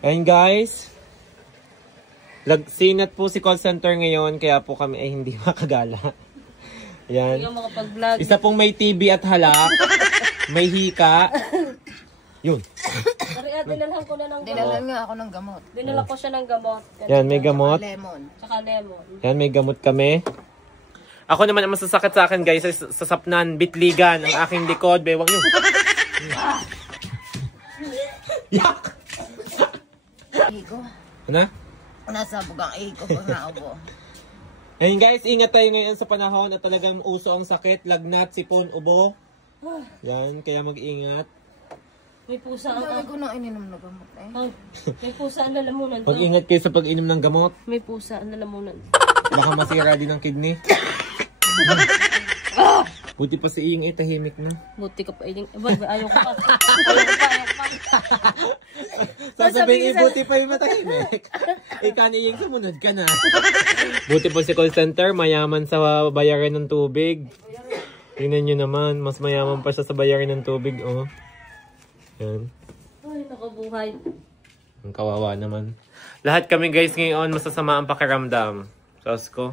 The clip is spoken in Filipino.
Ayun guys. Sinat po si call center ngayon, kaya po kami ay hindi makagala. Yan. Isa pong may TB at halak. May hika. Yun. Dinalhan ko na ng gamot. Dinalhan nga ako ng gamot. Dinala ko siya ng gamot. Yan, may gamot. Tsaka lemon. Tsaka lemon. Yan, may gamot kami. Ako naman ang masasakit sa akin guys, sa sapnan, bitligan, ang aking likod. Bewang yun. Yak! Iko. Ano? Nasa bugang iko pag naubo. Ayun guys, ingat tayo ngayon sa panahon at talagang uso ang sakit, lagnat, sipon, ubo. Yan, kaya mag-ingat. May pusa ang... Dami ko nang ininom na gamot eh. May pusa ang lalamunan. Mag-ingat kayo sa pag-inom ng gamot. May pusa ang lalamunan. Baka masira din ang kidney. Buti pa si Iying tahimik na. Buti ka pa Iying. Ayaw ko pa. Ayaw ko pa. Sasabihin, buti pa yung matahimik. Ika ni Iying, sumunod ka na. Buti pa si call center, mayaman sa bayaran ng tubig. Tingnan nyo naman, mas mayaman pa siya sa bayaran ng tubig. Oh. Yan. Ay, nakabuhay. Ang kawawa naman. Lahat kami guys ngayon, masasama ang pakiramdam. Sos ko.